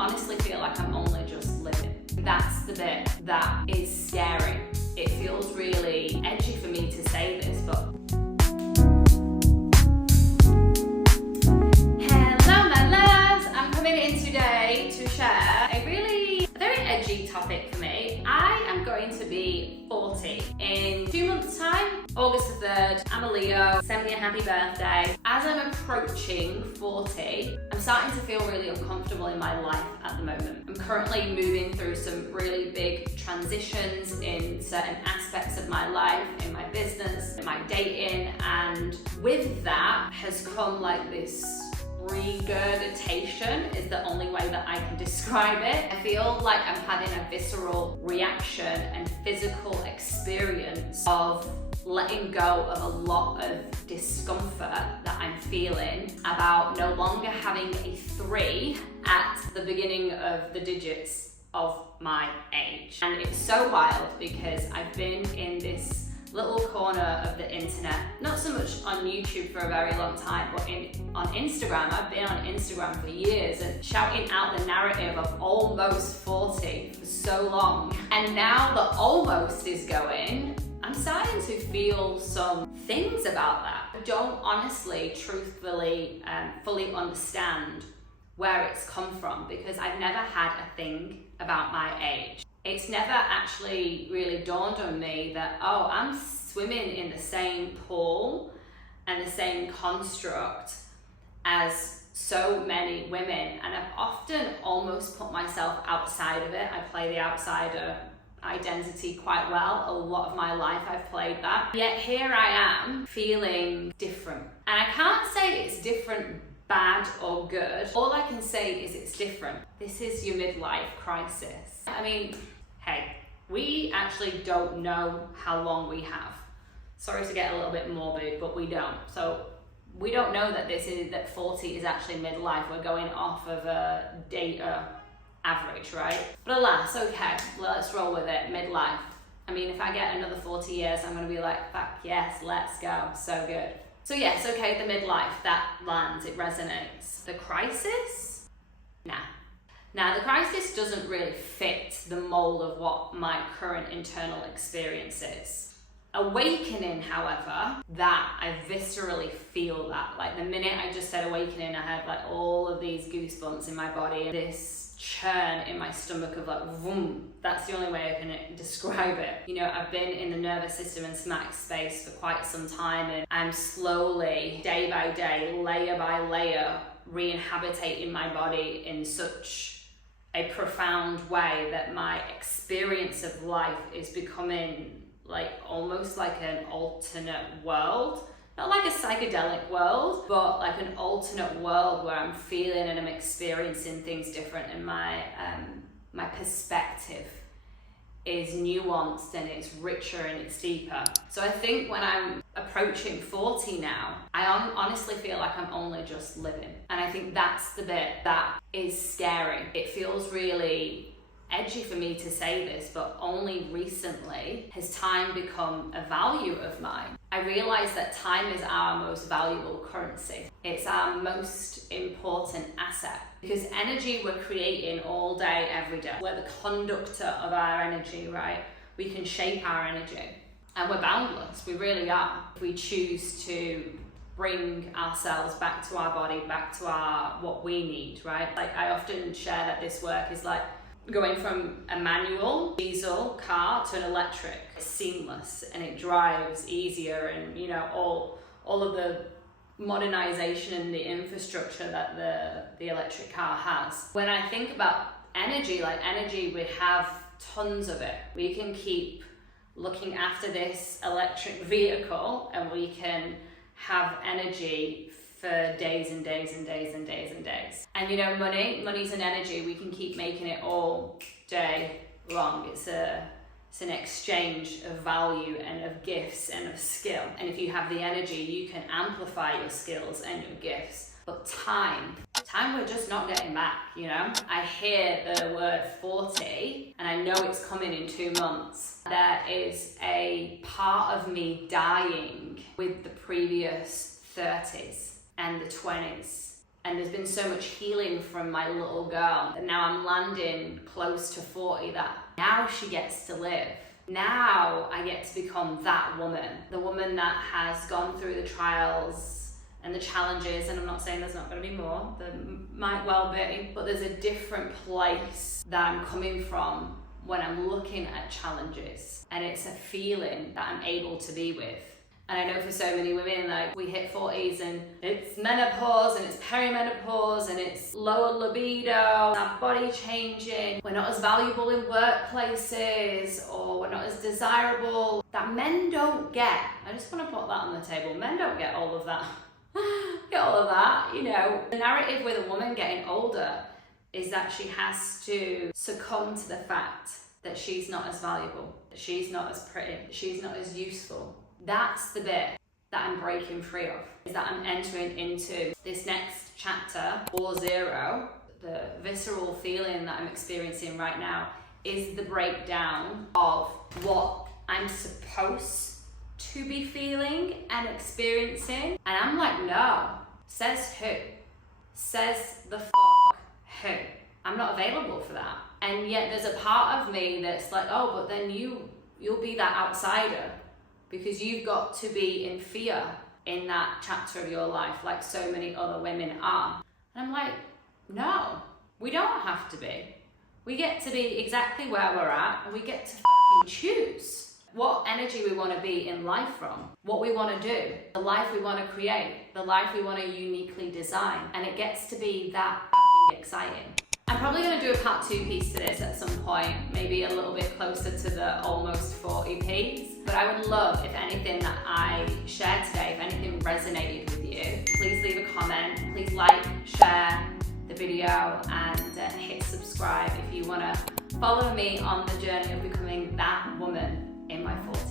honestly feel like I'm only just living. That's the bit that is scary. It feels really edgy for me to say this, but hello my loves! I'm coming in today to share a very edgy topic for me. I am going to be 40 in 2 months' time, August the 3rd. I'm a Leo, send me a happy birthday. As I'm approaching 40, I'm starting to feel really uncomfortable in my life at the moment. I'm currently moving through some really big transitions in certain aspects of my life, in my business, in my dating, and with that has come like this regurgitation is the only way that I can describe it. I feel like I'm having a visceral reaction and physical experience of letting go of a lot of discomfort that I'm feeling about no longer having a 3 at the beginning of the digits of my age. And it's so wild because I've been in this little corner of the internet, not so much on YouTube for a very long time, but on Instagram. I've been on Instagram for years and shouting out the narrative of almost 40 for so long. And now the almost is going, I'm starting to feel some things about that. I don't honestly, truthfully, fully understand where it's come from because I've never had a thing about my age. It's never actually really dawned on me that, oh, I'm swimming in the same pool and the same construct as so many women. And I've often almost put myself outside of it. I play the outsider identity quite well. A lot of my life I've played that. Yet here I am feeling different. And I can't say it's different bad or good. All I can say is it's different. This is your midlife crisis. I mean, hey, we actually don't know how long we have. Sorry to get a little bit morbid, but we don't. So we don't know that 40 is actually midlife. We're going off of a data average, right? But alas, okay, let's roll with it. Midlife. I mean, if I get another 40 years, I'm gonna be like, fuck yes, let's go. So good. So yes, okay, the midlife, that lands, it resonates. The crisis? Nah. Now, the crisis doesn't really fit the mold of what my current internal experience is. Awakening, however, that I viscerally feel that. Like the minute I just said awakening, I had like all of these goosebumps in my body and this churn in my stomach of like, vroom. That's the only way I can describe it. You know, I've been in the nervous system and somatic space for quite some time and I'm slowly, day by day, layer by layer, re-inhabitating my body in such a profound way that my experience of life is becoming like almost like an alternate world. Not like a psychedelic world, but like an alternate world where I'm feeling and I'm experiencing things different and my perspective is nuanced and it's richer and it's deeper. So I think when I'm approaching 40 now, I honestly feel like I'm only just living. And I think that's the bit that is scary. It feels really edgy for me to say this, but only recently has time become a value of mine. I realize that time is our most valuable currency. It's our most important asset because energy we're creating all day, every day. We're the conductor of our energy, right? We can shape our energy and we're boundless. We really are. If we choose to bring ourselves back to our body, back to what we need, right? Like I often share that this work is like going from a manual diesel car to an electric. It's seamless and it drives easier and you know all of the modernization and the infrastructure that the electric car has. When I think about energy, we have tons of it. We can keep looking after this electric vehicle and we can have energy for days and days and days and days and days. And you know, money's an energy. We can keep making it all day long. It's an exchange of value and of gifts and of skill. And if you have the energy, you can amplify your skills and your gifts. But time we're just not getting back, you know? I hear the word 40 and I know it's coming in 2 months. There is a part of me dying with the previous 30s and the 20s And there's been so much healing from my little girl. And now I'm landing close to 40 that now she gets to live. Now I get to become that woman. The woman that has gone through the trials and the challenges. And I'm not saying there's not going to be more. There might well be. But there's a different place that I'm coming from when I'm looking at challenges. And it's a feeling that I'm able to be with. And I know for so many women, like, we hit 40s and it's menopause and it's perimenopause and it's lower libido, our body changing, we're not as valuable in workplaces, or we're not as desirable, that men don't get. I just want to put that on the table. Men don't get all of that. Get all of that, you know. The narrative with a woman getting older is that she has to succumb to the fact that she's not as valuable, that she's not as pretty, that she's not as useful. That's the bit that I'm breaking free of, is that I'm entering into this next chapter, 4-0. The visceral feeling that I'm experiencing right now is the breakdown of what I'm supposed to be feeling and experiencing. And I'm like, no, says who? Says the who? I'm not available for that. And yet there's a part of me that's like, oh, but then you'll be that outsider, because you've got to be in fear in that chapter of your life like so many other women are. And I'm like, no, we don't have to be. We get to be exactly where we're at, and we get to fucking choose what energy we want to be in life from, what we want to do, the life we want to create, the life we want to uniquely design. And it gets to be that fucking exciting. I'm probably going to do a part 2 piece to this at some point, maybe a little bit closer to the almost 40 piece. But I would love, if anything that I shared today, if anything resonated with you, please leave a comment, please like, share the video, and hit subscribe if you want to follow me on the journey of becoming that woman in my 40s.